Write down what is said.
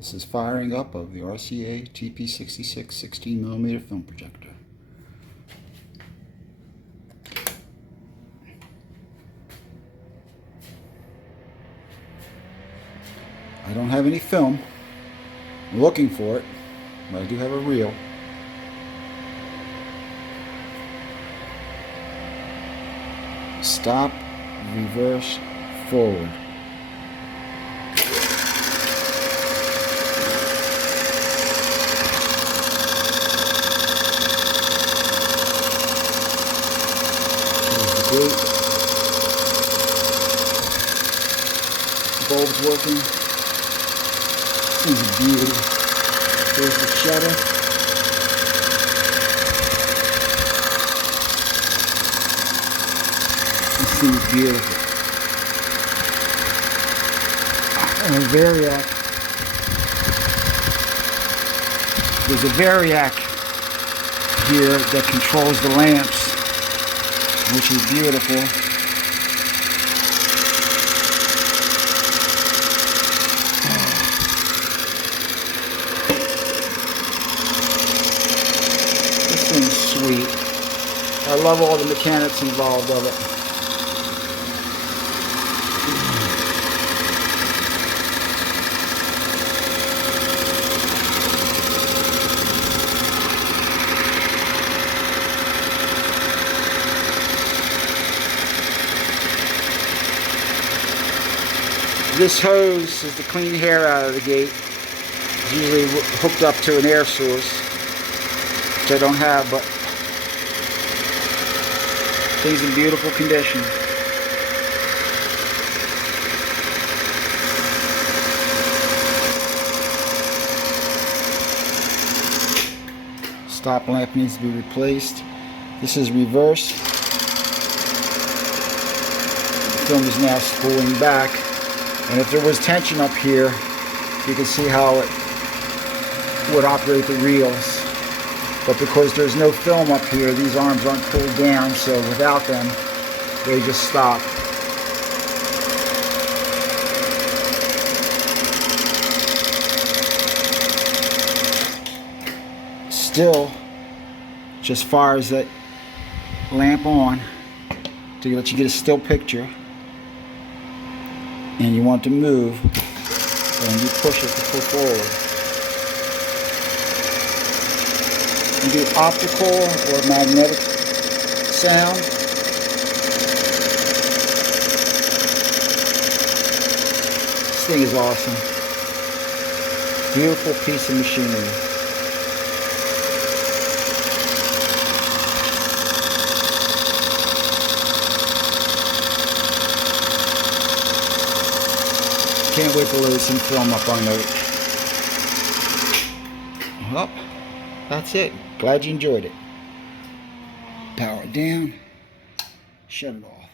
This is firing up of the RCA TP-66 16mm film projector. I don't have any film. I'm looking for it, but I do have a reel. Stop, reverse, forward. Here's the gate. Bulb's working. This is beautiful. Here's the shutter. This thing is beautiful. And a variac. There's a variac here that controls the lamps, which is beautiful. This thing's sweet. I love all the mechanics involved of it. This hose is to clean hair out of the gate. It's usually hooked up to an air source, which I don't have, but things in beautiful condition. Stop lamp needs to be replaced. This is reverse. The film is now spooling back. And if there was tension up here, you can see how it would operate the reels. But because there's no film up here, these arms aren't pulled down, so without them, they just stop. Still, just fires that lamp on to let you get a still picture. And you want to move, and you push it to pull forward. You do optical or magnetic sound. This thing is awesome. Beautiful piece of machinery. Can't wait to load some film up on it. Well, that's it. Glad you enjoyed it. Power it down. Shut it off.